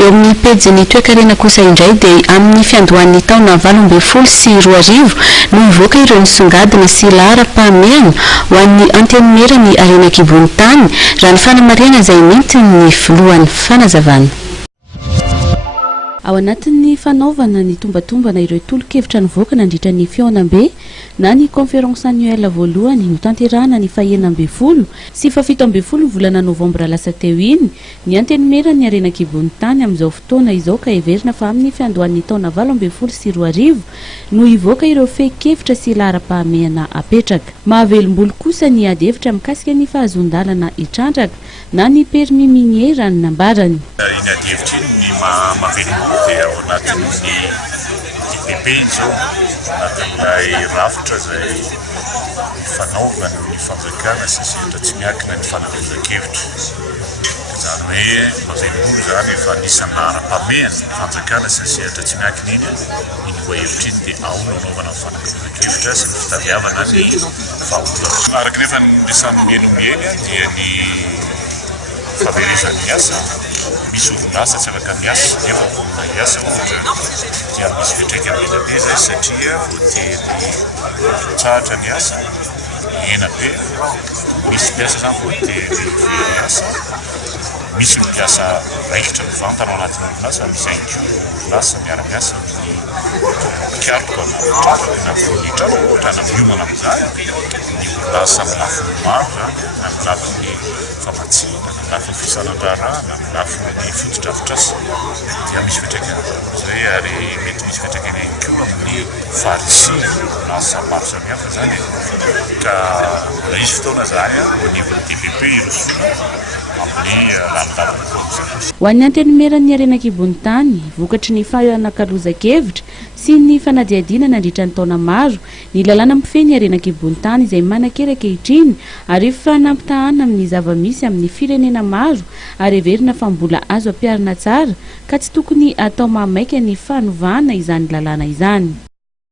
eo amin'ny pejy toekarena kosa indray dia amin'ny fiandohan'ny taona 20 sy 20 no hivoaka ireo nisongadina sy laharam-pahamehana ho an'ny Antenimieran'ny Harena an-kibon'ny tany raha ny fanamarihana izay nentin'ny filohany fanazavana. Ao anatin'ny fanaovana ny tombatombana ireo tolo-kevitra nivoaka nandritra ny fiandohan'ny na ny conférence annuelle voalohany no tanterahana ny faha-12 sy fa-17 volana novambra lasa teo iny ny Antenimieran'ny Harena an-kibon'ny tany amin'izao fotoana izao ka heverina fa amin'ny fiandohan'ny taona 20 sy 20 no hivoaka ireo fe-kevitra sy laharam-pahamehana apetraka. Mahavelom-bolo kosa ny ady hevitra mikasika ny fahazon-dalana hitrandraka na ny permis minier raha ny nambarany. Dia ao anatin'ny DPP izao anatin'ilay rafitra izay fanaovana ny fanjakana sy sehatra tsy miankina ny fanabeazan-kevitra. Izany hoe mahavelom-bolo zany efa nisan'ny laharam-pahamehana fanjakana sy sehatra tsy miankina iny ho hevitra iny dia ao no anaovana ny fanabeazan-kevitra sy ny fitadiavana ny vahaolana. Araka nefa ny samy mielomiely dia ny fahaverezan'ny asa misy orinasa tsy afaka miasa nefa miasa ohatra dia misy fiantraikany elabe izay satria voatery tsahatra ny asa ena be, misy mpiasa zany voatery very asa, misy ny mpiasa raikitra mivantana ao anatin'ny orinasa, misy ihany koa orinasa miara-miasa mikaroka na vohitra ohatra na miomana amin'izany ny orinasa amin'ny lafiny maro na amin'ny lafiny famatsina, na lafiny fisanan-draharaha, na amin'ny lafiny fotodrafitrasa dia misy fiantraikany izay ary mety misy fiantraikany ihany koa amin'ny farisia orinasa maro samihafa zany ka misy fotoana zany au niveau DPP irosona amin'ny lalandalana. Ho an'ny Antenimieran'ny Harena an-kibon'ny tany vokatry ny fanankalozan-kevitra sy ny fanadihadiana nandritra ny taona maro ny lalàna mifehy Harena an-kibon'ny tany izay manan-keraka ankehitriny ary efa nampitahana amin'ny zava-misy amin'ny firenena maro ary heverina fa mbola azo ampiharina tsara ka tsy tokony atao mahamaika ny fanovana izany lalàna izany.